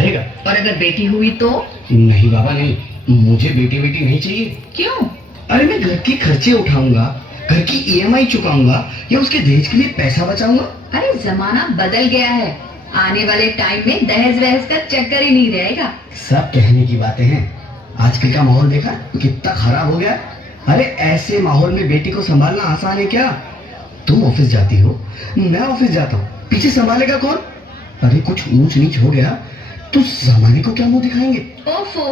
रहेगा। और अगर बेटी हुई तो? नहीं बाबा नहीं, मुझे बेटी बेटी नहीं चाहिए। क्यों? अरे मैं घर के खर्चे उठाऊंगा, घर की ईएमआई चुकाऊंगा या उसके दहेज के लिए पैसा बचाऊंगा। अरे जमाना बदल गया है, आने वाले टाइम में दहेज वहेज का चक्कर ही नहीं रहेगा। सब कहने की बातें हैं, आजकल का माहौल देखा कितना खराब हो गया। अरे ऐसे माहौल में बेटी को संभालना आसान है क्या? तुम ऑफिस जाती हो, मैं ऑफिस जाता हूँ, पीछे संभालेगा कौन? अरे कुछ ऊंच नीच हो गया तो जमाने को क्या मुंह दिखाएंगे? ओफो,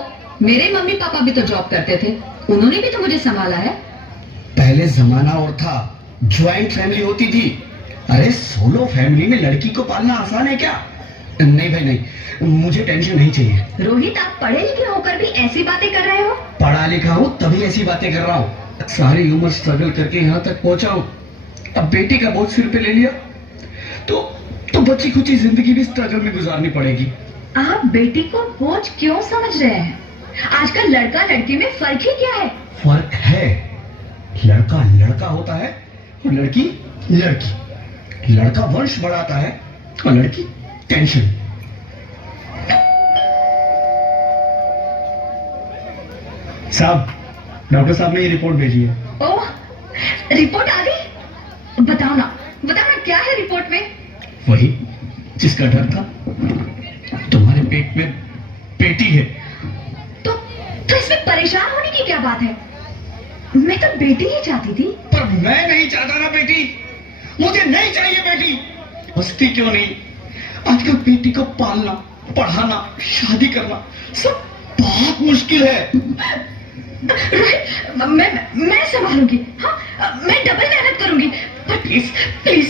मेरे मम्मी पापा भी तो जॉब करते थे, उन्होंने भी तो मुझे संभाला है। पहले जमाना और था, ज्वाइंट फैमिली होती थी। अरे सोलो फैमिली में लड़की को पालना आसान है क्या? नहीं भाई नहीं, मुझे टेंशन नहीं चाहिए। रोहित, आप पढ़े लिखे होकर भी ऐसी बातें कर रहे हो? पढ़ा लिखा हूँ तभी ऐसी बातें कर रहा हूँ। सारी उम्र स्ट्रगल करके यहाँ तक पहुंचा हूँ, अब बेटी का बोझ सिर पे ले लिया तो बची खुची जिंदगी भी स्ट्रगल में गुजारनी पड़ेगी। आप बेटी को बोझ क्यों समझ रहे हैं? आजकल लड़का लड़की में फर्क ही क्या है? फर्क है, लड़का लड़का होता है और लड़की लड़की। लड़का वंश बढ़ाता है और लड़की टेंशन। साहब, डॉक्टर साहब ने ये रिपोर्ट भेजी है। ओह, रिपोर्ट आ गई? बताओ ना क्या है रिपोर्ट में? वही जिसका डर था, तुम्हारे पेट में बेटी है। तो इसमें परेशान होने की क्या बात है? मैं तो बेटी ही चाहती थी। पर मैं नहीं चाहता ना बेटी, मुझे नहीं चाहिए बेटी। हंसती क्यों नहीं? आजकल बेटी को पालना, पढ़ाना, शादी करना सब बहुत मुश्किल है। मैं संभालूंगी। हाँ, मैं डबल मेहनत करूंगी। पर प्लीज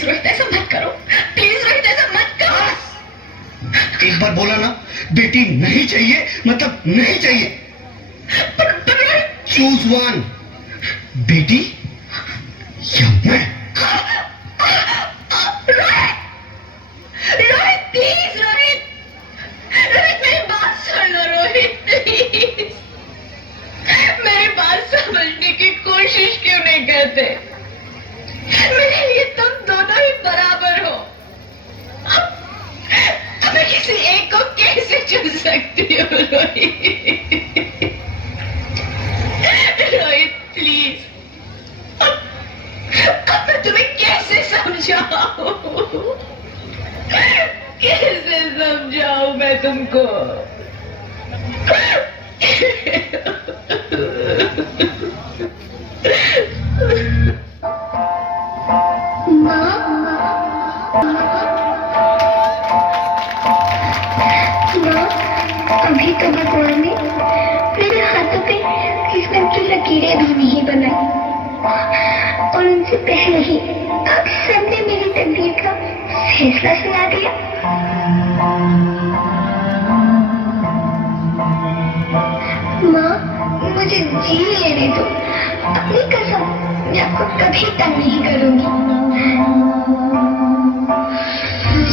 रोहित, ऐसा मत करो। प्लीज रोहित, ऐसा मत करो। एक बार बोला ना, बेटी नहीं चाहिए मतलब नहीं चाहिए। पर रोहित, चूज वन, बेटी या मैं। रोहित प्लीज, रोहित मेरी बात सुन लो। रोहित प्लीज, मेरी बात समझने की कोशिश क्यों नहीं करते? मेरे लिए तुम दोनों ही बराबर हो। अब मैं किसी एक को कैसे चुन सकती हूँ? रोहित प्लीज, अब मैं तुम्हें कैसे समझाऊं? कैसे समझाऊं मैं तुमको? अभी तो भगवान ने मेरे हाथों पे किस्मत की लकीरें भी नहीं बनाई, और उनसे पहले ही आप सबने मेरी तकदीर का फैसला सुना दिया। माँ, मुझे जी लेने दो। अपनी कसम, मैं आपको कभी तंग नहीं करूंगी।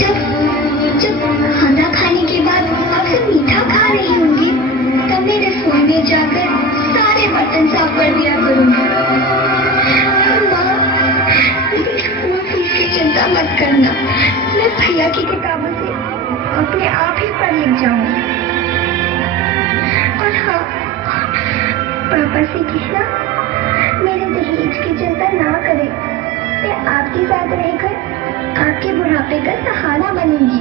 जब खाना खाने के बाद आपसे मीठा खा रही होंगी, तब मैं रसोई में जाकर सारे बर्तन साफ कर दिया करूंगी। माँ, स्कूल फीस की चिंता मत करना, मैं भैया की किताबों से अपने आप ही पढ़ लिख जाऊंगी। और हाँ, पापा से कहना मेरे दहेज की चिंता ना करें, मैं आपके साथ रहकर आपके बुढ़ापे का सहारा बनूंगी।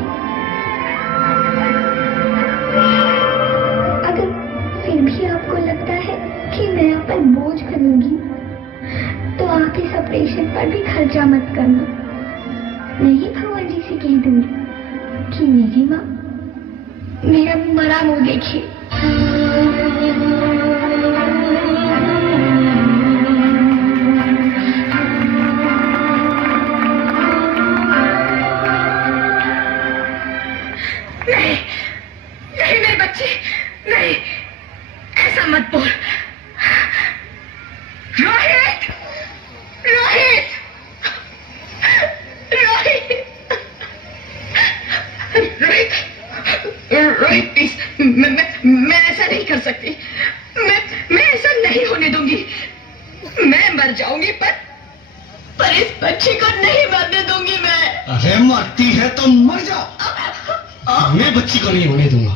अगर फिर भी आपको लगता है कि मैं आप पर बोझ बनूंगी, तो आप इस ऑपरेशन पर भी खर्चा मत करना। मैं ही भगवान जी से कह दूंगी कि मेरी माँ मेरा मरा मुंह देखिए। नहीं मेरे बच्चे, नहीं, ऐसा मत बोल। रोहित, रोहित, रोहित, रोहित, रोहित प्लीज, मैं ऐसा नहीं कर सकती। मैं ऐसा नहीं होने दूंगी। मैं मर जाऊंगी पर इस बच्ची को नहीं मरने दूंगी मैं। अरे मरती है तो मर जाओ, मैं बच्ची को नहीं होने दूंगा।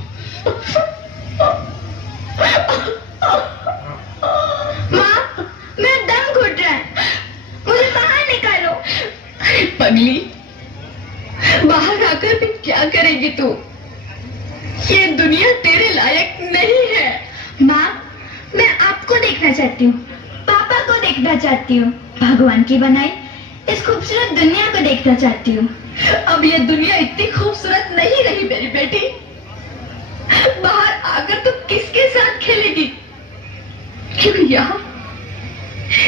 माँ, मेरा दम घुट रहा है, मुझे बाहर निकालो। अरे पगली, बाहर आकर भी क्या करेगी तू? ये दुनिया तेरे लायक नहीं है। माँ, मैं आपको देखना चाहती हूँ, पापा को देखना चाहती हूँ, भगवान की बनाई इस खूबसूरत दुनिया को देखना चाहती हूँ। अब ये दुनिया इतनी खूबसूरत नहीं रही मेरी बेटी। बाहर आकर तू किसके साथ खेलेगी? क्योंकि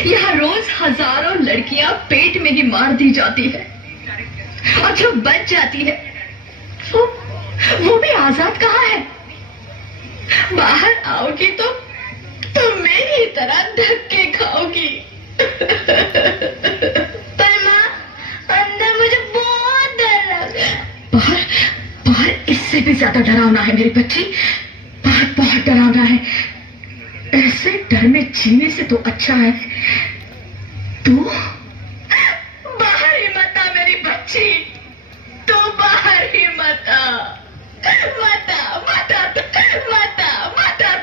यहाँ रोज हजारों लड़कियां पेट में ही मार दी जाती है, और जो बच जाती है वो भी आजाद कहाँ है? बाहर आओगी तो मेरी तरह धक्के खाओगी। पर माँ, अंदर मुझे बहुत डर लग रहा है। बाहर इससे भी ज्यादा डरावना है मेरी बच्ची। बाहर बहुत डरावना है। ऐसे डर में जीने से तो अच्छा है तू बाहर ही मत आ मेरी बच्ची। तू बाहर ही मत आ,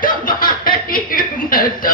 तो बाहर ही मत आ।